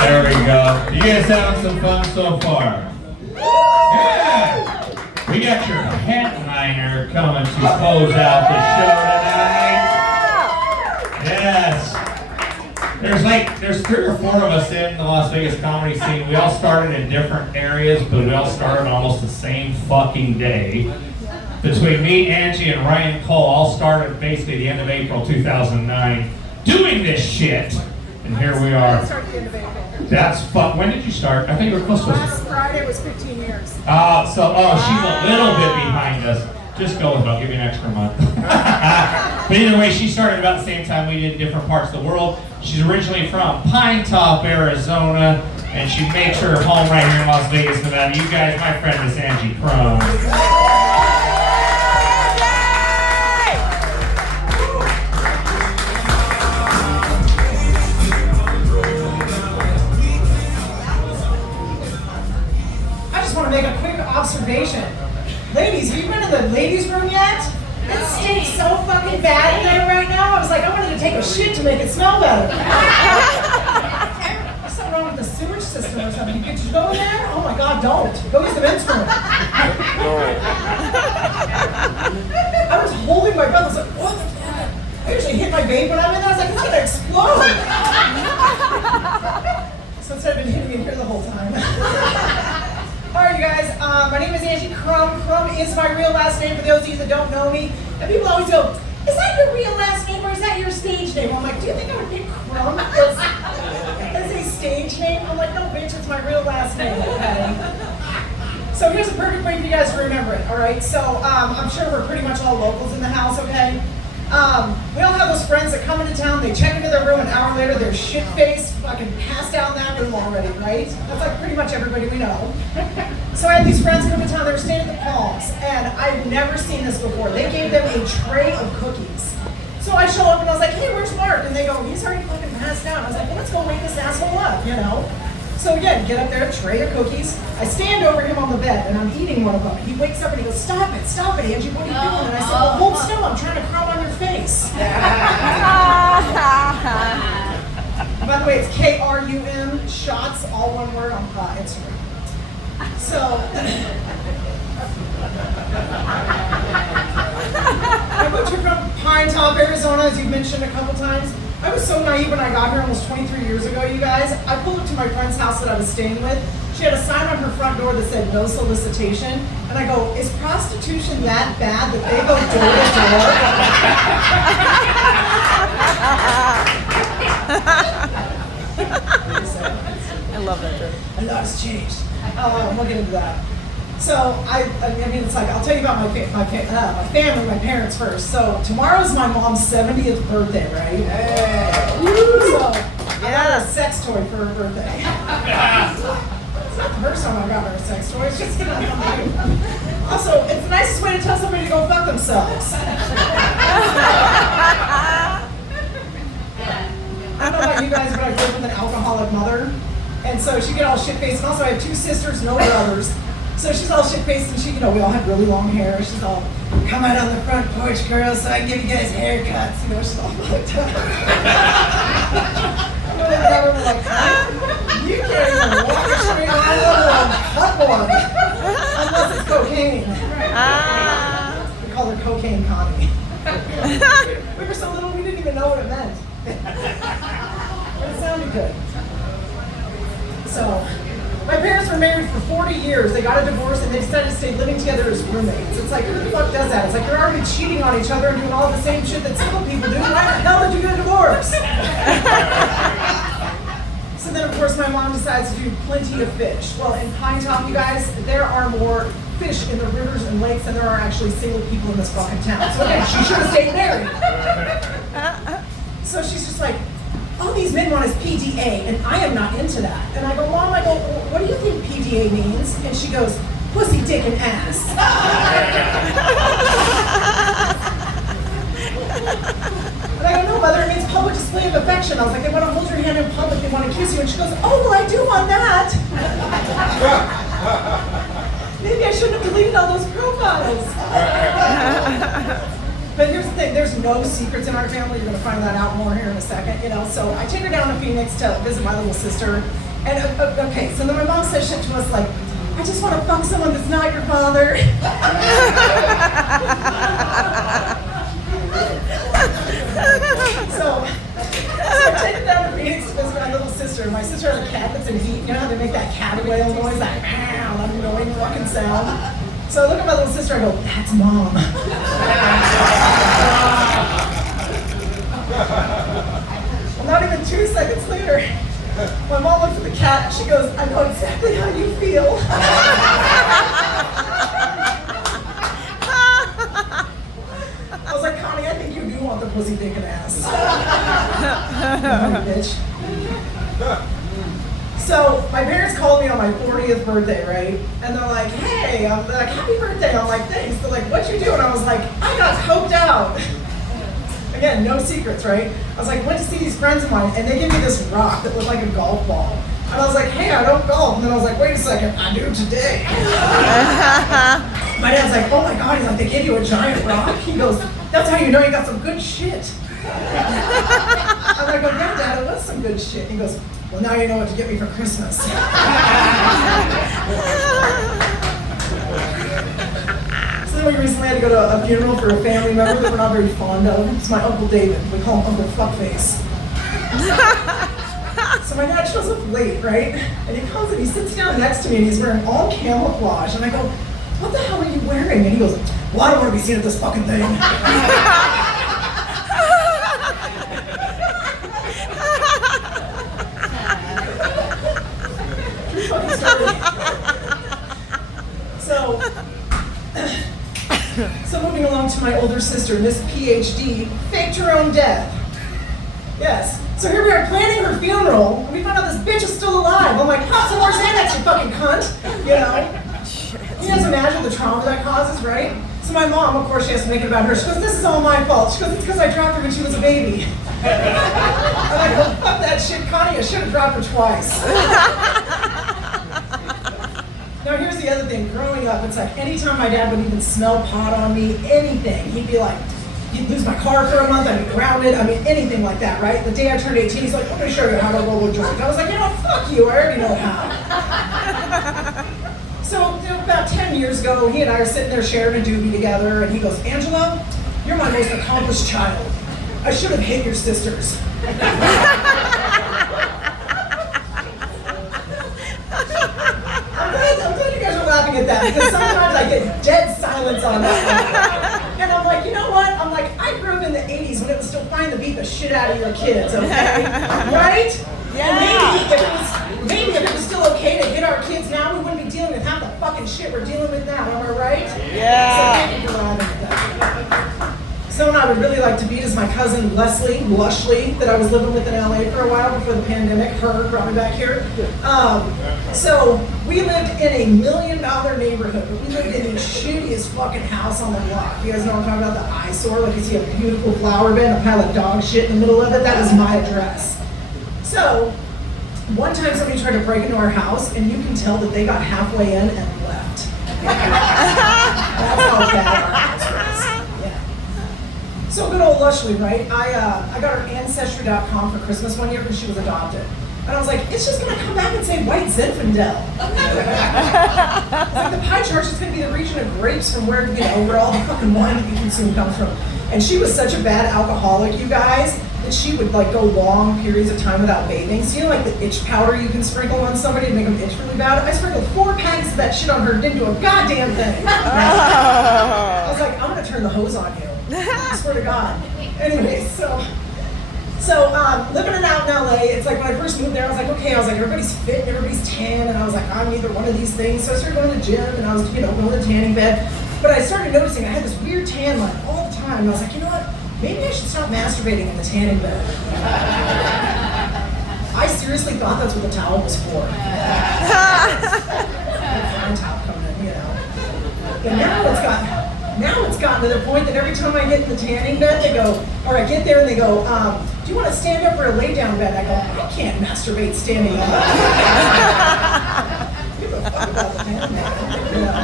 There we go. You guys having some fun so far? Yeah! We got your headliner coming to close out the show tonight. Yes. There's 3 or 4 of us in the Las Vegas comedy scene. We all started in different areas, but we all started almost the same fucking day. Between me, Angie, and Ryan Cole, all started basically the end of April 2009 doing this shit. And here we are. I started the end of April. That's fun. When did you start? I think you were close to us. Last Friday was 15 years. She's a little bit behind us. Just go with it. I'll give you an extra month. But either way, she started about the same time we did in different parts of the world. She's originally from Pine Top, Arizona, and she makes her home right here in Las Vegas, Nevada. You guys, my friend is Angie Krum. Make a quick observation. Ladies, have you been in the ladies' room yet? It stinks so fucking bad in there right now. I was like, I wanted to take a shit to make it smell better. There's something wrong with the sewage system or something. Could you go in there? Oh my God, don't. Go use the men's room. I was holding my breath. I was like, what the fuck? I usually hit my vape when I'm in there. I was like, it's gonna explode. So instead I've been hitting in here the whole time. Alright you guys, my name is Angie Krum. Krum is my real last name for those of you that don't know me. And people always go, is that your real last name or is that your stage name? I'm like, do you think I would pick Krum as a stage name? I'm like, no bitch, it's my real last name, okay? So here's a perfect way for you guys to remember it, alright? So I'm sure we're pretty much all locals in the house, okay? We all have those friends that come into town, they check into their room, an hour later they're shit-faced, fucking passed out in that room already, right? That's like pretty much everybody we know. So I had these friends come to town, they were staying at the Palms, and I've never seen this before. They gave them a tray of cookies. So I show up and I was like, hey, where's Mark? And they go, he's already fucking passed out. I was like, well, let's go wake this asshole up, you know? So again, get up there, tray of cookies. I stand over him on the bed and I'm eating one of them. He wakes up and he goes, stop it, Angie, what are you doing? And I said, well, hold still, I'm trying to crumb on your face. By the way, it's K-R-U-M, shots, all one word on Instagram. So, I moved here from Pine Top, Arizona, as you've mentioned a couple times. I was so naive when I got here almost 23 years ago, you guys. I pulled up to my friend's house that I was staying with. She had a sign on her front door that said no solicitation. And I go, is prostitution that bad that they go door to door? I love that joke. A lot has changed. We'll get into that. So I mean, it's like I'll tell you about my family, my parents first. So tomorrow's my mom's 70th birthday, right? Hey. So I got her a sex toy for her birthday. It's not the first time I got her a sex toy. It's just also, it's the nicest way to tell somebody to go fuck themselves. I don't know about you guys, but I grew up with an alcoholic mother. And so she get all shit-faced. And also I have 2 sisters, no brothers. So she's all shit-faced and she, we all have really long hair. She's all, come out on the front porch, girls, so I can give you guys haircuts. She's all fucked up. Like, you can't even walk a straight line on cut one. Unless it's cocaine. We call her Cocaine Connie. We were so little we didn't even know what it meant. But it sounded good. So, my parents were married for 40 years. They got a divorce and they decided to stay living together as roommates. It's like, who the fuck does that? It's like you're already cheating on each other and doing all the same shit that single people do. Why the hell did you get a divorce? So then, of course, my mom decides to do plenty of fish. Well, in Pine Top, you guys, there are more fish in the rivers and lakes than there are actually single people in this fucking town. So again, she should have stayed married. So she's just like, all these men want is PDA, and I am not into that. And I go, Mom, what do you think PDA means? And she goes, pussy, dick, and ass. And I go, no, Mother, it means public display of affection. I was like, they want to hold your hand in public, they want to kiss you. And she goes, oh, well, I do want that. Maybe I shouldn't have deleted all those profiles. But here's the thing, there's no secrets in our family. You're gonna find that out more here in a second, you know. So I take her down to Phoenix to visit my little sister. And okay, so then my mom says shit to us like, I just want to fuck someone that's not your father. So I take her down to Phoenix to visit my little sister. My sister has a cat that's in heat. You know how they make that cat whale noise, that annoying fucking sound? So I look at my little sister, I go, that's mom. Well, not even 2 seconds later, my mom looks at the cat and she goes, I know exactly how you feel. I was like, Connie, I think you do want the pussy, dick, and ass. Bitch. So my parents called me on my 40th birthday, right? And they're like, hey, I'm like, happy birthday. I'm like, thanks. They're like, what'd you do? And I was like, I got coked out. Again, no secrets, right? I was like, went to see these friends of mine, and they gave me this rock that looked like a golf ball. And I was like, hey, I don't golf. And then I was like, wait a second, I do today. My dad's like, oh my God. He's like, they gave you a giant rock? He goes, that's how you know you got some good shit. I'm like, well, yeah, Dad, it was some good shit. He goes, well, now you know what to get me for Christmas. So then we recently had to go to a funeral for a family member that we're not very fond of. It's my Uncle David. We call him Uncle Fuckface. So my dad shows up late, right? And he comes and he sits down next to me and he's wearing all camouflage. And I go, what the hell are you wearing? And he goes, well, I don't want to be seen at this fucking thing. True fucking story. So moving along to my older sister, Miss PhD, faked her own death. Yes. So here we are planning her funeral, and we found out this bitch is still alive. I'm like, pop some more Xanax, you fucking cunt. You know? You guys imagine the trauma that causes, right? So my mom, of course, she has to make it about her. She goes, this is all my fault. She goes, it's because I dropped her when she was a baby. I'm like, well, fuck that shit, Connie. I should have dropped her twice. Now here's the other thing. Growing up, it's like anytime my dad would even smell pot on me, anything, he'd be like, you'd lose my car for a month, I'd be grounded, I mean, anything like that, right? The day I turned 18, he's like, let me show you how to roll a joint. I was like, you know, fuck you, I already know how. So, you know, about 10 years ago, he and I are sitting there sharing a doobie together, and he goes, Angela, you're my most accomplished child. I should have hit your sisters. I'm glad you guys are laughing at that, because sometimes I get dead silence on that. And I'm like, you know what? I'm like, I grew up in the 80s when it was still fine to beat the shit out of your kids, okay? Right? Yeah. And maybe if it was still okay to hit our kids now, we wouldn't be dealing with half the fucking shit we're dealing with now, am I right? Yeah. So thank you for laughing at that. Someone I would really like to beat is my cousin Leslie Lushley that I was living with in LA for a while before the pandemic. Her brought me back here. So we lived in a $1 million neighborhood, but we lived in the shittiest fucking house on the block. You guys know what I'm talking about? The eyesore, like you see a beautiful flower bed, a pile of dog shit in the middle of it. That was my address. So one time somebody tried to break into our house, and you can tell that they got halfway in and left. That's how bad our house was. So good old Lushley, right? I got her Ancestry.com for Christmas one year because she was adopted. And I was like, it's just going to come back and say white Zinfandel. It's like the pie chart is going to be the region of grapes from where, you know, where all the fucking wine that you consume comes from. And she was such a bad alcoholic, you guys, that she would like go long periods of time without bathing. So you know like the itch powder you can sprinkle on somebody to make them itch really bad? I sprinkled 4 packs of that shit on her, didn't do a goddamn thing. I was like, I'm going to turn the hose on you. I swear to God. Anyway, so living it out in LA, it's like when I first moved there, I was like, okay, I was like, everybody's fit and everybody's tan, and I was like, I'm either one of these things. So I started going to the gym, and I was, you know, going to the tanning bed. But I started noticing I had this weird tan line all the time, and I was like, you know what? Maybe I should stop masturbating in the tanning bed. I seriously thought that's what the towel was for. Fine towel coming in, you know. But now it's gotten to the point that every time I get in the tanning bed, they go, or I get there and they go, do you want to stand up or a lay down bed? I go, I can't masturbate standing up. Give a fuck about the tanning bed, you know.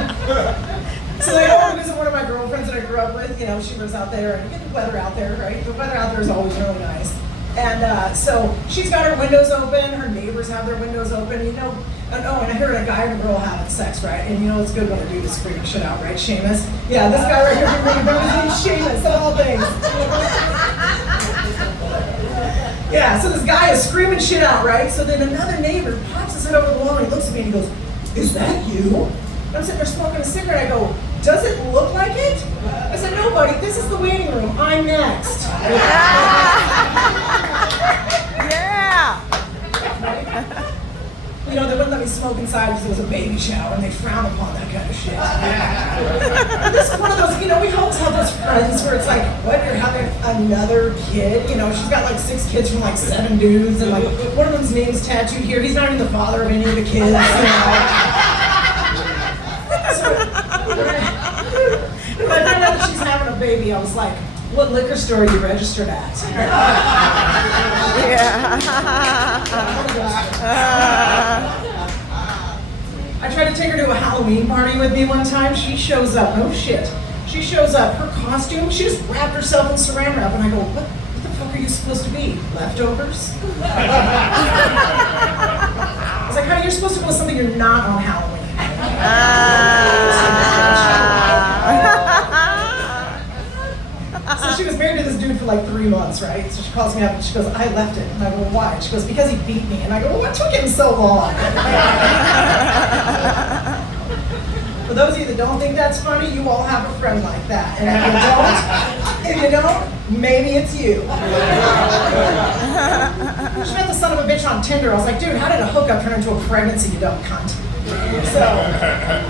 So I go to visit one of my girlfriends that I grew grew up with, she lives out there, and you get the weather out there, right? The weather out there is always really nice. And so she's got her windows open, her neighbors have their windows open, and I heard a guy and a girl having sex, right? And it's good when a dude is screaming shit out, right? Seamus? Yeah, this guy right here, his name's Seamus, of all things. Yeah, so this guy is screaming shit out, right? So then another neighbor pops his head over the wall and he looks at me and he goes, "Is that you?" And I'm sitting there smoking a cigarette. I go, "Does it look like it?" I said, "No, buddy, this is the waiting room. I'm next." Yeah. They wouldn't let me smoke inside because it was a baby shower and they frown upon that kind of shit. But this is one of those, we always have those friends where it's like, what, you're having another kid? She's got like 6 kids from like 7 dudes and like one of them's name's tattooed here. He's not even the father of any of the kids. So, when I found out that she's having a baby, I was like, what liquor store are you registered at? I tried to take her to a Halloween party with me one time. She shows up. No shit. She shows up. Her costume, she just wrapped herself in saran wrap. And I go, what the fuck are you supposed to be? Leftovers? I was like, how are you supposed to go with something you're not on Halloween? So she was married to this dude for like 3 months, right? So she calls me up and she goes, "I left it." And I go, "Well, why?" She goes, "Because he beat me." And I go, "Well, what took him so long?" For those of you that don't think that's funny, you all have a friend like that. And if you don't, maybe it's you. She met the son of a bitch on Tinder. I was like, dude, how did a hookup turn into a pregnancy, you dumb cunt? So,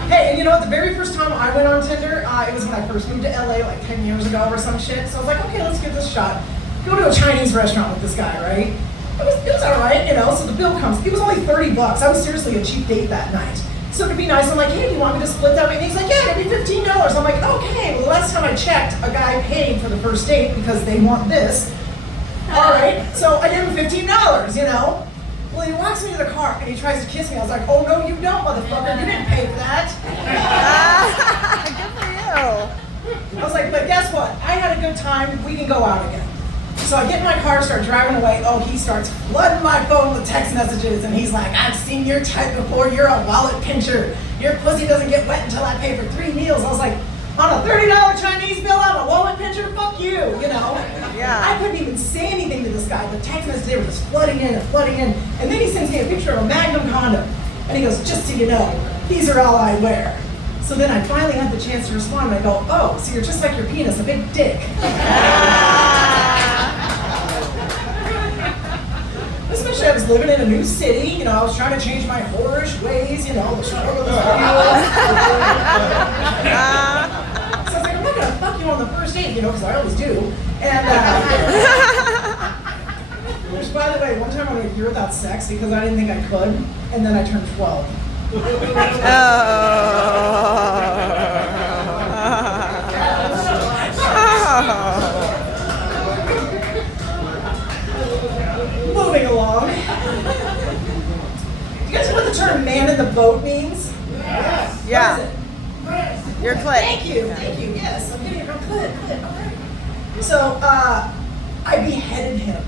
hey, and the very first time I went on Tinder, it was when I first moved to LA like 10 years ago or some shit. So I was like, okay, let's give this a shot. Go to a Chinese restaurant with this guy, right? It was all right, so the bill comes. It was only $30. I was seriously a cheap date that night. So to be nice, I'm like, hey, do you want me to split that with you? He's like, yeah, it'll be $15. I'm like, okay. Well, the last time I checked, a guy paid for the first date because they want this. All right, so I give him $15, Well, he walks me to the car and he tries to kiss me. I was like, oh, no, you don't, motherfucker. You didn't pay for that. Good for you. I was like, but guess what? I had a good time. We can go out again. So I get in my car, start driving away. Oh, he starts flooding my phone with text messages. And he's like, I've seen your type before. You're a wallet pincher. Your pussy doesn't get wet until I pay for 3 meals. I was like, on a $30 Chinese bill, I'm a wallet pincher? Fuck you, Yeah. I couldn't even say anything to this guy. The text messages were just flooding in and flooding in. And then he sends me a picture of a Magnum condom. And he goes, just so you know, these are all I wear. So then I finally had the chance to respond. And I go, oh, so you're just like your penis, a big dick. Especially I was living in a new city, I was trying to change my whorish ways, the struggle was real. So I was like, I'm not going to fuck you on the first date, because I always do. And, which, by the way, one time I went a year without sex because I didn't think I could, and then I turned 12. Moving along. Do you guys know what the term "man in the boat" means? Yeah. What is it? Your clit. Thank you. Yes, I'm getting it real clit. All right. So, I beheaded him.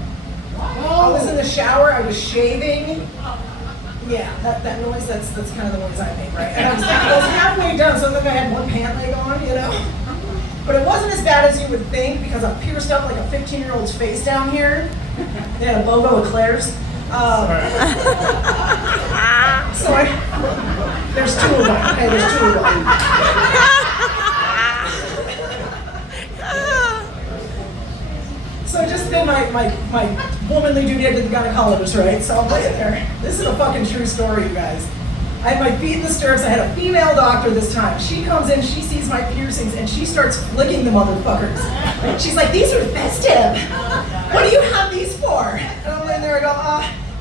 I was in the shower. I was shaving. Yeah, that noise. That's kind of the noise I make, right? And I was halfway done, so I think I had one pant leg on, But it wasn't as bad as you would think because I pierced up like a 15-year-old's face down here. They had a BOGO eclairs. So there's 2 of them. Okay, there's 2 of them. So just did my womanly duty I did the gynecologist, right? So I'm laying there. This is a fucking true story, you guys. I had my feet in the stirrups. I had a female doctor this time. She comes in, she sees my piercings, and she starts flicking the motherfuckers. She's like, these are festive. What do you have these for? And I'm laying there, I go,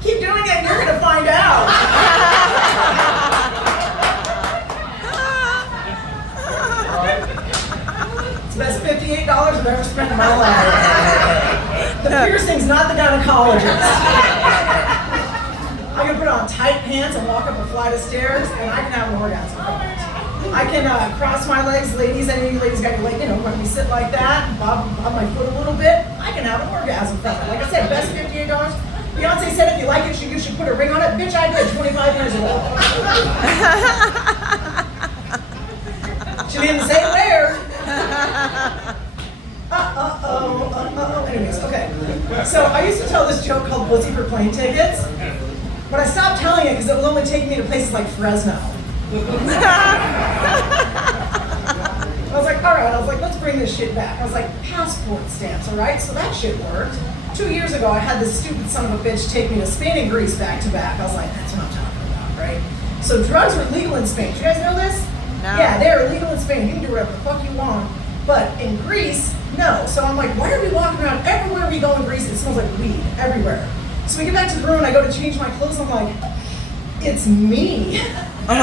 keep doing it, and you're gonna find out. It's the best $58 I've ever spent in my life. The piercing's not the gynecologist. I can put on tight pants and walk up a flight of stairs, and I can have an orgasm from it. I can cross my legs, ladies. Any of you ladies got your leg, when we sit like that, bob my foot a little bit, I can have an orgasm from it. Like I said, best $58. Beyonce said if you like it, you should put a ring on it. Bitch, I did 25 years ago. She didn't say where. Anyways, okay. So I used to tell this joke called Pussy for Plane Tickets, but I stopped telling it because it was only taking me to places like Fresno. I was like, all right, let's bring this shit back. I was like, passport stamps, all right? So that shit worked. 2 years ago, I had this stupid son of a bitch take me to Spain and Greece back to back. I was like, that's what I'm talking about, right? So drugs were legal in Spain. Do you guys know this? No. Yeah, they're illegal in Spain. You can do whatever the fuck you want. But in Greece, no. So I'm like, why are we walking around everywhere we go in Greece? It smells like weed everywhere. So we get back to the room and I go to change my clothes. I'm like, it's me. I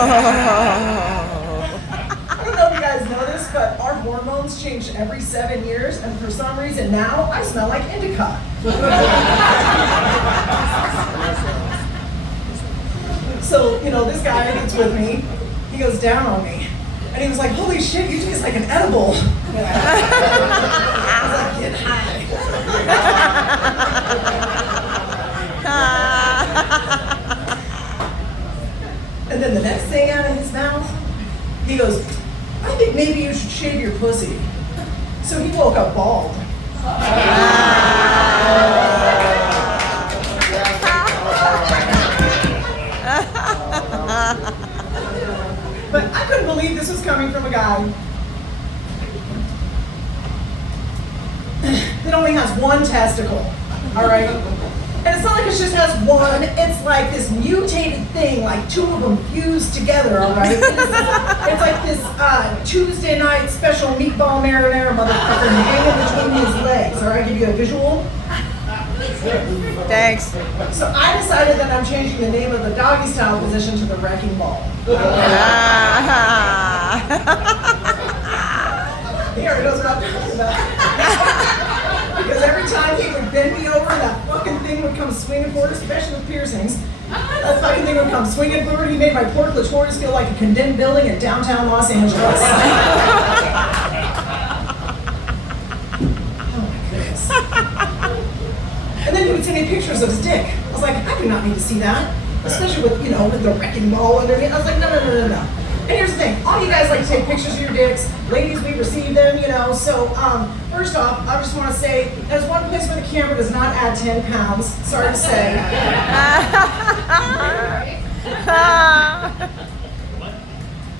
don't know if you guys know this, but our hormones change every 7 years. And for some reason now, I smell like indica. So, this guy that's with me, he goes down on me. And he was like, holy shit, you taste like an edible. I was like, get high. And then the next thing out of his mouth, he goes, I think maybe you should shave your pussy. So he woke up bald. But I couldn't believe this was coming from a guy that only has one testicle, all right? And it's not like it just has one, it's like this mutated thing, like two of them fused together, all right? It's like this Tuesday night special meatball marinara motherfucker hanging between his legs, all right? Give you a visual. Thanks. So I decided that I'm changing the name of the doggy style position to the wrecking ball. He already knows what I'm talking about. Because every time he would bend me over, that fucking thing would come swinging forward, especially with piercings. That fucking thing would come swinging forward. He made my poor clitoris feel like a condemned building in downtown Los Angeles. Oh my goodness. And then he would send me pictures of his dick. I was like, I do not need to see that. Especially with, with the wrecking ball underneath. I was like, no. And here's the thing. All you guys like to take pictures of your dicks. Ladies, we receive them, So, first off, I just want to say, there's one place where the camera does not add 10 pounds. Sorry to say.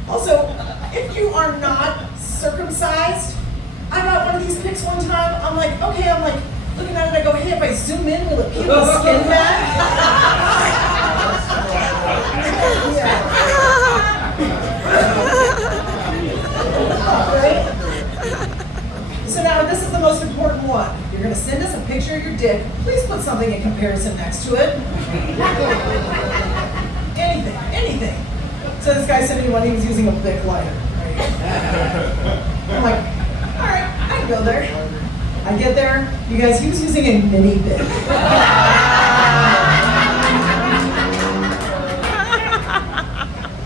Also, if you are not circumcised, I got one of these pics one time. I'm like, looking at it, I go, hey, if I zoom in, will it peel the skin back? Right? So now this is the most important one. You're going to send us a picture of your dick. Please put something in comparison next to it. Anything. So this guy sent me one, he was using a Bic lighter. Right? I'm like, all right, I can go there. I get there, you guys, he was using a mini Bic.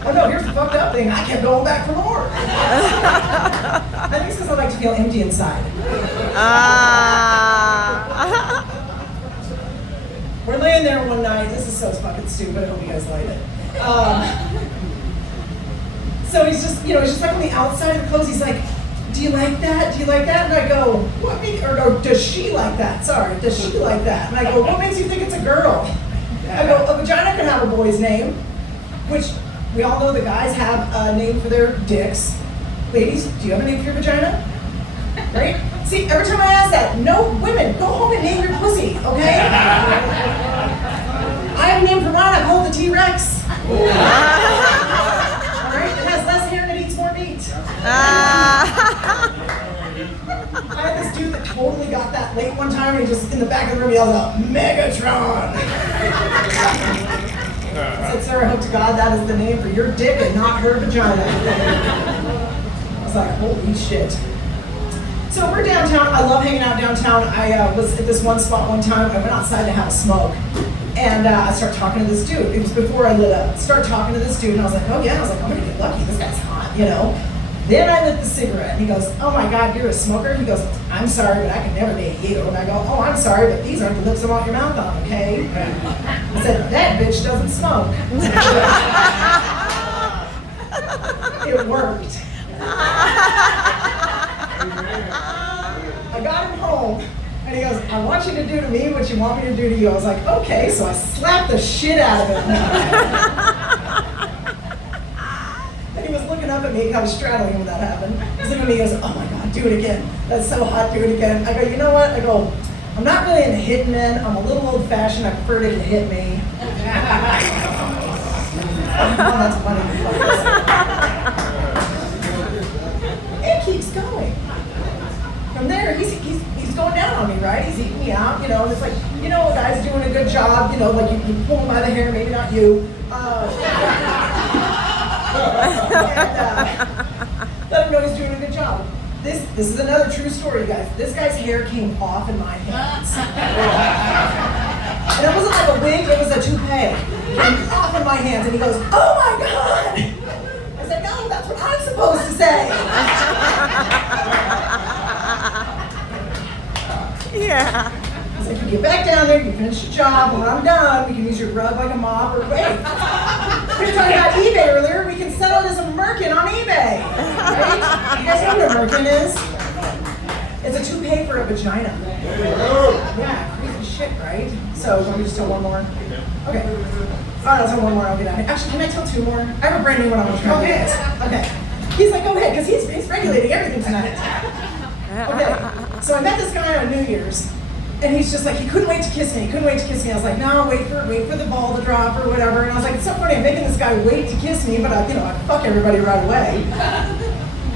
Oh no, here's the fucked up thing. I kept going back for more. I think it's because I like to feel empty inside. We're laying there one night. This is so fucking stupid. I hope you guys like it. So he's just like on the outside of the clothes. He's like, do you like that? Do you like that? And I go, what makes, or does she like that? Sorry, does she like that? And I go, what makes you think it's a girl? I go, a vagina can have a boy's name, which we all know the guys have a name for their dicks. Ladies, do you have a name for your vagina? Right? See, every time I ask that, no, women, go home and name your pussy, okay? I have a name for mine, I call it the T-Rex. Alright, it has less hair and it eats more meat. I had this dude that totally got that late one time and he just in the back of the room yelled out, Megatron! I said, sir, I hope to God that is the name for your dick and not her vagina. I was like, holy shit. So we're downtown. I love hanging out downtown. I was at this one spot one time. I went outside to have a smoke. And I start talking to this dude. It was before I lit up. Start talking to this dude, and I was like, oh yeah. I was like, I'm gonna get lucky. This guy's hot, you know. Then I lit the cigarette, and he goes, oh my God, you're a smoker? He goes, I'm sorry, but I can never date you. And I go, oh, I'm sorry, but these aren't the lips I want your mouth on, okay? I said, that bitch doesn't smoke. It worked. I got him home, and he goes, I want you to do to me what you want me to do to you. I was like, okay, so I slapped the shit out of him. And he was looking up at me, I was straddling him when that happened. He was looking at me, he goes, oh my God, do it again. That's so hot, do it again. I go, you know what? I go, I'm not really into hitting men. I'm a little old fashioned. I prefer it to hit me. Oh, that's funny. It keeps going. From there, he's going down on me, right? He's eating me out, you know, and it's like, you know, a guy's doing a good job, you know, like you pull him by the hair, maybe not you. Let him know he's doing a good job. This is another true story, guys. This guy's hair came off in my hands. And it wasn't like a wig, it was a toupee. It came off in my hands, and he goes, oh my God! I said, no, that's what I'm supposed to say. Yeah. He's like, you get back down there, you finish your job, when I'm done, we can use your rug like a mop, or wait. We were talking about eBay earlier, we can sell it as a merkin on eBay. Right? You guys know what a merkin is? It's a toupee for a vagina. Yeah, crazy shit, right? So, let me just tell one more. Okay. I'll tell one more, I'll get out of here. Actually, can I tell two more? I have a brand new one I want to try. Okay. He's like, go ahead, because he's regulating everything tonight. Okay, so I met this guy on New Year's, and he's just like, he couldn't wait to kiss me. I was like, no, wait for the ball to drop or whatever. And I was like, it's so funny, I'm making this guy wait to kiss me, but I fuck everybody right away.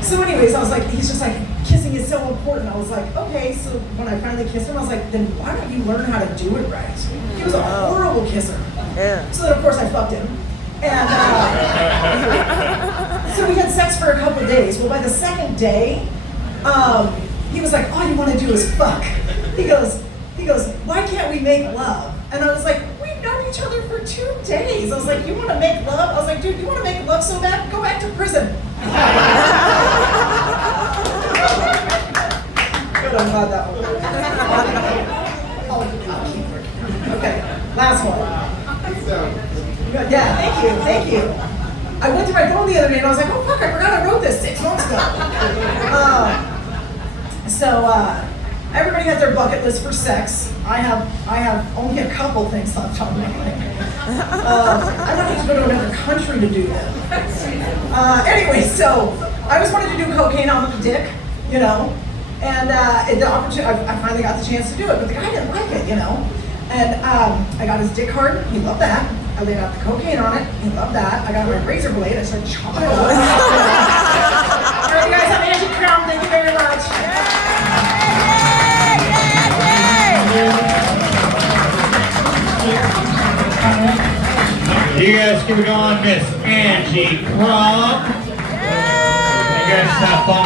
So anyways, I was like, he's just like, kissing is so important. I was like, okay, so when I finally kissed him, I was like, then why don't you learn how to do it right? He was a horrible kisser. Yeah. So then of course I fucked him. And so we had sex for a couple of days. Well, by the second day, he was like, all you want to do is fuck. He goes, why can't we make love? And I was like, we've known each other for 2 days. I was like, you want to make love? I was like, dude, you want to make love so bad? Go back to prison. Good, I'm glad that one. I'll keep working. Okay, last one. Yeah, thank you. I went to my phone the other day and I was like, oh fuck, I forgot I wrote this 6 months ago. Everybody has their bucket list for sex. I have only a couple things left on my list. I don't need to go to another country to do that. Anyway, so I always wanted to do cocaine on the dick, you know, and the opportunity, I finally got the chance to do it, but the guy didn't like it, you know. And I got his dick hard, he loved that. I laid out the cocaine on it, he loved that. I got my razor blade, I started chopping it up. All right, guys, I'm Angie Krum, thank you very much. You guys keep it going, Miss Angie Krum. You guys have fun.